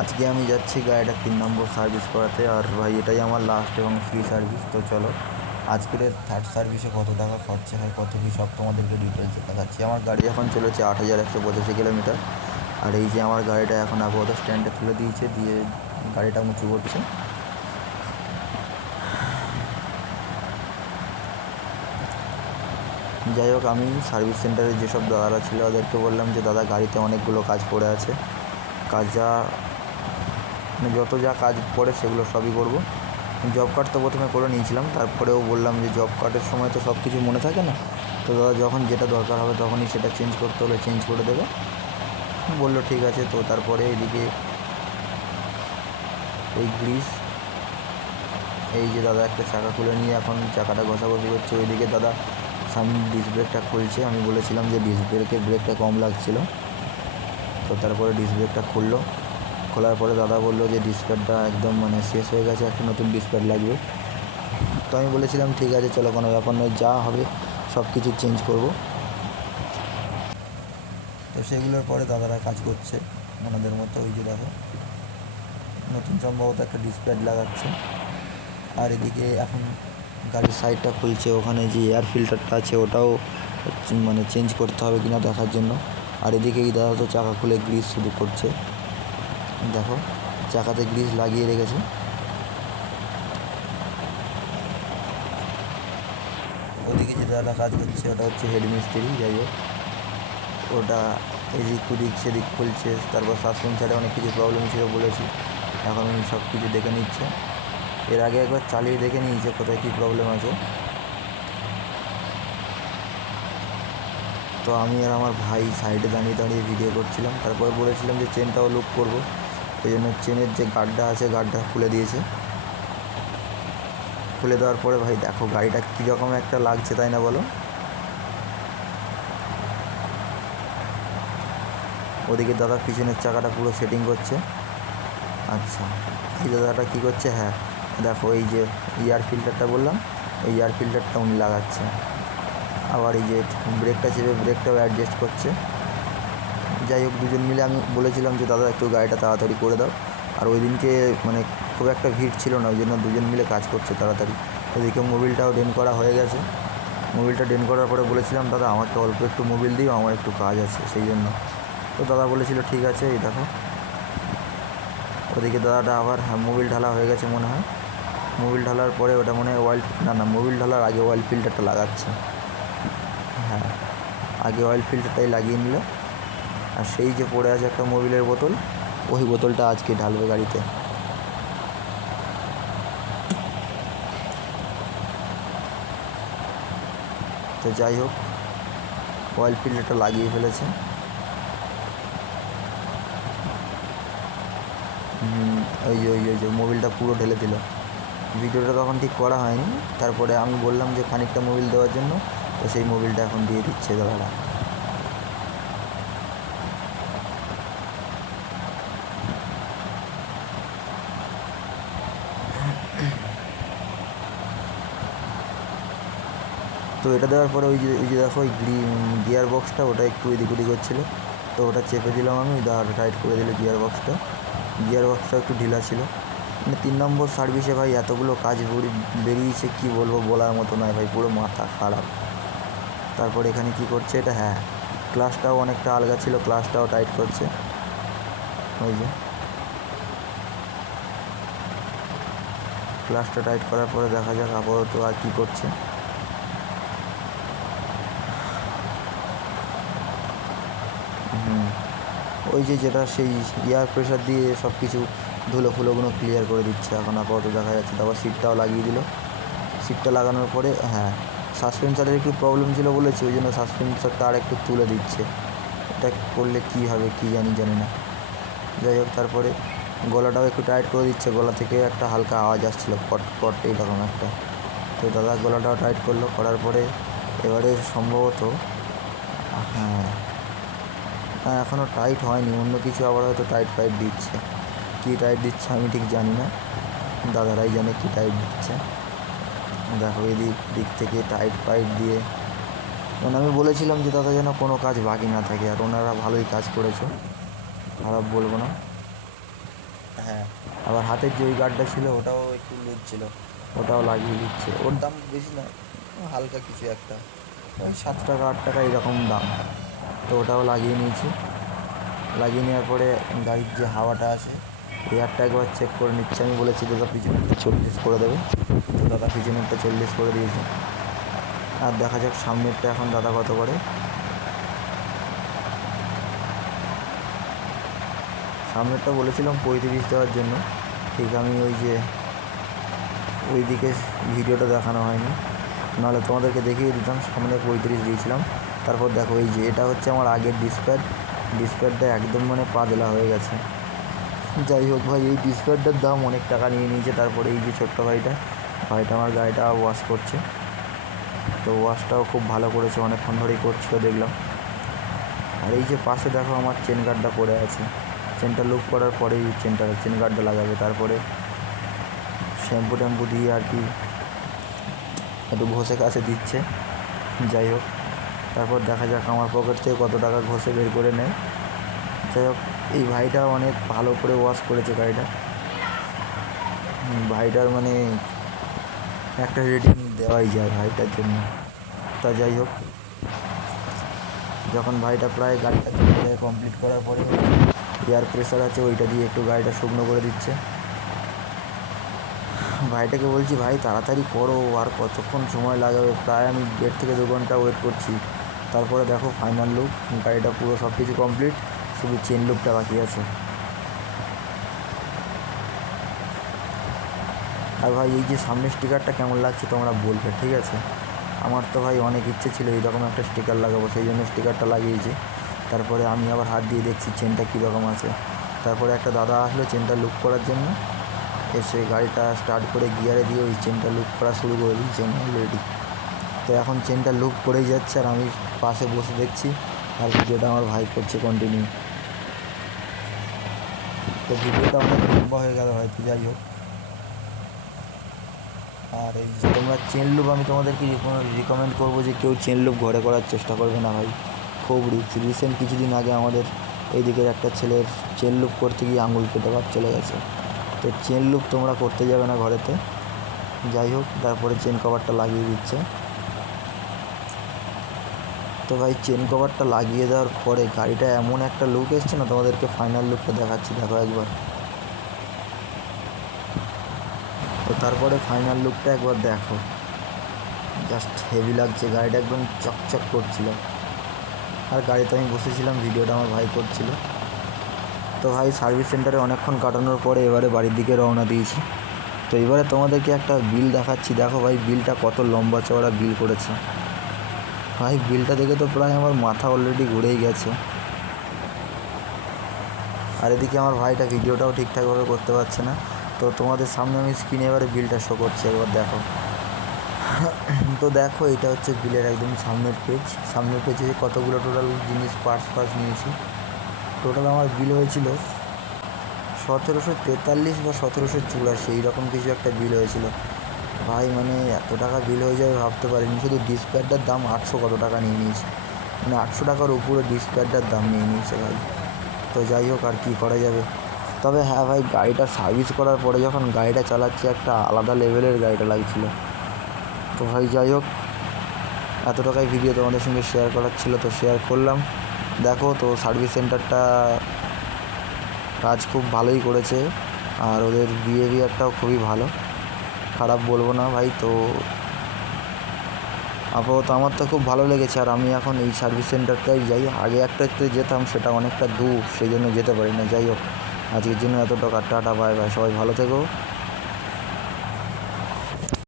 আজকে আমি যাচ্ছি গাড়িটা 3 নম্বর সার্ভিস করাতে। আর ভাই এটাই আমার লাস্ট এবং ফ্রি সার্ভিস। তো চলো আজকের থার্ড সার্ভিসে কত টাকা খরচা হয়, কত কী সব তোমাদেরকে ডিটেলসে দেখাচ্ছি। আমার গাড়ি এখন চলেছে 8,185 কিলোমিটার। আর এই যে আমার গাড়িটা এখন আপাতত স্ট্যান্ডে তুলে দিয়েছে, দিয়ে গাড়িটা উঁচু করছে। যাই হোক, আমি সার্ভিস সেন্টারে যেসব দাদারা ছিল ওদেরকে বললাম যে দাদা গাড়িতে অনেকগুলো কাজ পড়ে আছে, কাজ যত যা কাজ পড়ে সেগুলো সবই করব। জব কার্ড তো প্রথমে করে নিয়েছিলাম, তারপরেও বললাম যে জব কার্ডের সময় তো সব কিছু মনে থাকে না, তো দাদা যখন যেটা দরকার হবে তখনই সেটা চেঞ্জ করতে হলে চেঞ্জ করে দেবে। বললো ঠিক আছে। তো তারপরে এদিকে এই গ্রিস, এই যে দাদা একটা চাকা খুলে নিয়ে এখন চাকাটা ঘষাঘষি করছে। ওইদিকে দাদা সামনে ডিস্ক ব্রেকটা খুলছে। আমি বলেছিলাম যে ডিস্ক ব্রেকের ব্রেকটা কম লাগছিল, তো তারপরে ডিস্ক ব্রেকটা খুললো। খোলার পরে দাদা বললো যে ডিসপ্যাডটা একদম শেষ হয়ে গেছে, একটা নতুন ডিসপ্যাড লাগবে। তো আমি বলেছিলাম ঠিক আছে চলো, কোনো ব্যাপার নয়, যা হবে সব কিছু চেঞ্জ করব। তো সেগুলোর পরে দাদারা কাজ করছে ওনাদের মতো। ওই যে দেখো নতুন সম্ভবত একটা ডিসপ্যাড লাগাচ্ছে। আর এদিকে এখন গাড়ির সাইডটা খুলছে, ওখানে যে এয়ার ফিল্টারটা আছে ওটাও চেঞ্জ করতে হবে কিনা দেখার জন্য। আর এদিকে এই দাদা তো চাকা খুলে গ্রিস শুরু করছে। দেখো চাকাতে গ্রিস লাগিয়ে রেখেছে। ওদিকে যে দাদা কাজ করছে ওটা হচ্ছে হেড মিস্ত্রি। যাই হোক, ওটা এদিক ওদিক সেদিক খুলছে। তারপর সাসপেন্সারে অনেক কিছু প্রবলেম ছিল বলেছি, এখন উনি সব কিছু দেখে নিচ্ছে। এর আগে একবার চালিয়ে দেখে নিয়েছে কোথায় কী প্রবলেম আছে। তো আমি আর আমার ভাই সাইডে দাঁড়িয়ে দাঁড়িয়ে ভিডিও করছিলাম। তারপরে বলেছিলাম যে চেনটাও লুক করবো, এই জন্য চেনের যে গার্ডটা আছে গার্ডটা খুলে দিয়েছে। খুলে দেওয়ার পরে ভাই দেখো গাড়িটা কীরকম একটা লাগছে, তাই না বলো? ওদিকে দাদা পিছনের চাকাটা পুরো সেটিং করছে। আচ্ছা, এই দাদাটা কী করছে, হ্যাঁ দেখো এই যে এয়ার ফিল্টারটা বললাম, ওই এয়ার ফিল্টারটা উনি লাগাচ্ছে। আবার এই যে ব্রেকটা চেপে ব্রেকটাও অ্যাডজাস্ট করছে। যাই হোক, দুজন মিলে আমি বলেছিলাম যে দাদা একটু গাড়িটা তাড়াতাড়ি করে দাও। আর ওই দিনকে খুব একটা ভিড় ছিল না, ওই জন্য দুজন মিলে কাজ করছে তাড়াতাড়ি। ওইদিকে মোবিলটাও ডেন করা হয়ে গেছে। মোবিলটা ডেন করার পরে বলেছিলাম দাদা আমাকে অল্প একটু মোবিল দিও, আমার একটু কাজ আছে সেই জন্য। তো দাদা বলেছিল ঠিক আছে। এই দেখো ওদিকে দাদাটা আবার মোবিল ঢালা হয়ে গেছে মনে হয়। মোবিল ঢালার পরে ওটা মনে হয় মোবিল ঢালার আগে অয়েল ফিল্টারটা লাগাচ্ছে। হ্যাঁ, আগে অয়েল ফিল্টারটাই লাগিয়ে নিল। আর সেই যে পড়ে আছে একটা মোবিলের বোতল, ওই বোতলটা আজকে ঢালবে গাড়িতে। তো যাই হোক, অয়েল ফিল্টারটা লাগিয়ে ফেলেছে। ওই যে মোবিলটা পুরো ঢেলে দিল। ভিডিওটা তখন ঠিক করা হয়নি। তারপরে আমি বললাম যে খানিকটা মোবিল দেওয়ার জন্য, তো সেই মোবিলটা এখন দিয়ে দিচ্ছে দাদারা। তো এটা দেওয়ার পরে ওই যে দেখো ওই গিয়ার বক্সটা ওটা একটু এদিক ওদিক হচ্ছিলো, তো ওটা চেপে দিলাম আমি, দাদাটা টাইট করে দিল গিয়ার বক্সটা একটু ঢিলা ছিল। 3 নম্বর সার্ভিসে ভাই এতগুলো কাজ বেরিয়েছে কি বলবো, বলার মতো নয় ভাই, পুরো মাথা খারাপ। তারপর এখানে কি করছে এটা, হ্যাঁ ক্লাসটাও অনেকটা আলগা ছিল, ক্লাসটাও টাইট করছে। ওই যে ক্লাসটা টাইট করার পরে দেখা যাক আপাতত আর কী করছে। ওই যে যেটা সেই এয়ার প্রেশার দিয়ে সব কিছু ধুলো ফুলোগুলো ক্লিয়ার করে দিচ্ছে এখন আপাতত দেখা যাচ্ছে। তারপর সিটটাও লাগিয়ে দিল। সিটটা লাগানোর পরে হ্যাঁ সাসপেন্সারের একটু প্রবলেম ছিল বলেছে, ওই জন্য সাসপেন্সারটা আর একটু তুলে দিচ্ছে। এটা করলে কী হবে কী জানি না। যাই হোক, তারপরে গলাটাও একটু টাইট করে দিচ্ছে। গলা থেকে একটা হালকা আওয়াজ আসছিলো কট কট এইরকম একটা। তো দাদা গলাটাও টাইট করলো, করার পরে এবারে সম্ভবত হ্যাঁ এখনও টাইট হয়নি, অন্য কিছু আবার হয়তো টাইট দিচ্ছে। কী টাইট দিচ্ছে আমি ঠিক জানি না, দাদারাই জানে কী টাইট দিচ্ছে। দেখো দিক থেকে টাইট দিয়ে আমি বলেছিলাম যে দাদা যেন কোনো কাজ বাকি না থাকে, আর ওনারা ভালোই কাজ করেছে, খারাপ বলবো না। হ্যাঁ, আবার হাতের যে ওই গার্ডটা ছিল ওটাও একটু লুজ ছিল, ওটাও লাগিয়ে দিচ্ছে। ওর দাম বেশি না, হালকা কিছু একটা, ওই 7 টাকা 8 টাকা এরকম দাম। তো ওটাও লাগিয়ে নিয়েছি। লাগিয়ে নেওয়ার পরে গাড়ির যে হাওয়াটা আছে এয়ারটা একবার চেক করে নিচ্ছে। আমি বলেছি দাদা পিছনেরটা 40 করে দেবে, তো দাদা পিছনেরটা 40 করে দিয়েছে। আর দেখা যাক সামনেরটা এখন দাদা কত করে। সামনেরটা বলেছিলাম 35 দেওয়ার জন্য, ঠিক আমি ওই যে ওইদিকে ভিডিওটা দেখানো হয়নি, নাহলে তোমাদেরকে দেখিয়ে দিতাম। সামনে 35 দিয়েছিলাম। তারপর দেখো এই যে এটা হচ্ছে আমার আগের ডিসপ্যাডটা একদম মানে পাতলা হয়ে গেছে। যাই হোক ভাই, এই ডিসপ্যাডটার দাম অনেক টাকা নিয়ে নিয়েছে। তারপরে এই যে ছোট্ট ভাইটা আমার গাড়িটা ওয়াশ করছে, তো ওয়াশটাও খুব ভালো করেছে, অনেকক্ষণ ধরেই করছিল দেখলাম। আর এই যে পাশে দেখো আমার চেন গার্ডটা পড়ে আছে, চেনটা লুক করার পরেই চেন গার্ডটা লাগাবে। তারপরে শ্যাম্পু দিয়ে আর কি একটু ঘষে কাছে দিচ্ছে। যাই হোক, তারপর দেখা যাক আমার পকেট থেকে কত টাকা ঘষে বের করে নেয়। যাই হোক, এই ভাইটা অনেক ভালো করে ওয়াশ করেছে গাড়িটা। ভাইটার মানে একটা রেটিং দেওয়াই যায় ভাইটার জন্য। তা যাই হোক, যখন ভাইটা প্রায় গাড়িটা কমপ্লিট করার পরে এয়ার প্রেসার আছে ওইটা দিয়ে একটু গাড়িটা শুকনো করে দিচ্ছে। ভাইটাকে বলছি ভাই তাড়াতাড়ি করো, আর কতক্ষণ সময় লাগাবে, প্রায় আমি 1.5 থেকে 2 ঘন্টা ওয়েট করছি। তারপরে দেখো ফাইনাল লুক, গাড়িটা পুরো সব কিছু কমপ্লিট, শুধু চেন লুকটা বাকি আছে। আর ভাই এই যে সামনের স্টিকারটা কেমন লাগছে তোমরা বলবে, ঠিক আছে? আমার তো ভাই অনেক ইচ্ছে ছিল এইরকম একটা স্টিকার লাগাবো, সেই জন্য স্টিকারটা লাগিয়েছি। তারপরে আমি আবার হাত দিয়ে দেখছি চেনটা কীরকম আছে। তারপরে একটা দাদা আসলো চেনটা লুক করার জন্য, এসে গাড়িটা স্টার্ট করে গিয়ারে দিয়ে ওই চেনটা লুক করা শুরু করে দিয়েছে অলরেডি। তো এখন চেনটা লুক করেই যাচ্ছে আর আমি পাশে বসে দেখছি, আর ভিডিওটা আমার ভাই করছে কন্টিনিউ। তো ভিডিওটা অনেক লম্বা হয়ে গেল হয়তো, যাই হোক। আর এই তোমরা চেন লুপ আমি তোমাদেরকে রিকমেন্ড করবো যে কেউ চেন লুপ ঘরে করার চেষ্টা করবে না ভাই, খুব রিসেন্ট কিছুদিন আগে আমাদের এইদিকের একটা ছেলের চেন লুপ করতে গিয়ে আঙুল কেটে বাদ চলে গেছে। তো চেন লুপ তোমরা করতে যাবে না ঘরেতে। যাই হোক, তারপরে চেন কভারটা লাগিয়ে দিচ্ছে। তো ভাই চেন কভারটা লাগিয়ে দেওয়ার পরে গাড়িটা এমন একটা লুক এসছে না, তোমাদেরকে ফাইনাল লুকটা দেখাচ্ছি, দেখো একবার। তো তারপরে ফাইনাল লুকটা একবার দেখো, জাস্ট হেভি লাগছে, গাড়িটা একদম চকচক করছিল। আর গাড়িতে আমি বসেছিলাম, ভিডিওটা আমার ভাই করছিল। তো ভাই সার্ভিস সেন্টারে অনেকক্ষণ কাটানোর পরে এবারে বাড়ির দিকে রওনা দিয়েছি। তো এবারে তোমাদেরকে একটা বিল দেখাচ্ছি, দেখো ভাই বিলটা কত লম্বা চওড়া বিল করেছে। ভাই বিলটা দেখে তো প্রায় আমার মাথা অলরেডি ঘুরেই গেছে। আর এদিকে আমার ভাইটা ভিডিওটাও ঠিকঠাকভাবে করতে পারছে না। তো তোমাদের সামনে আমি স্ক্রিনে এবারে বিলটা শো করছি, একবার দেখো। তো দেখো এটা হচ্ছে বিলের একদম সামনের পেজে কতগুলো টোটাল জিনিস পার্টস নিয়েছি। টোটাল আমার বিল হয়েছিল 1743 বা 1784, এইরকম কিছু একটা বিল হয়েছিল। ভাই মানে এত টাকা বিল হয়ে যাবে ভাবতে পারিনি। শুধু ডিসপ্যাডটার দাম 800 কত টাকা নিয়ে নিয়েছে, মানে 800 টাকার উপরে ডিসপ্যাডটার দাম নিয়ে নিয়েছে ভাই। তো যাই হোক, আর কী করা যাবে। তবে হ্যাঁ ভাই, গাড়িটা সার্ভিস করার পরে যখন গাড়িটা চালাচ্ছি একটা আলাদা লেভেলের গাড়িটা লাগছিলো। তো ভাই যাই হোক, এত টাকায় ভিডিও তোমাদের সঙ্গে শেয়ার করার ছিল, তো শেয়ার করলাম। দেখো, তো সার্ভিস সেন্টারটা কাজ খুব ভালোই করেছে, আর ওদের বিহেভিয়ারটাও খুবই ভালো, খারাপ বলবো না ভাই। তো আপাতত আমার তো খুব ভালো লেগেছে। আর আমি এখন এই সার্ভিস সেন্টারটাই যাই, আগে একটাতে যেতাম, সেটা অনেকটা দূর, সেই জন্য যেতে পারি না। যাই হোক, আজকের জন্য এতটা, টাটা, বাই বাই, সবাই ভালো থেকো।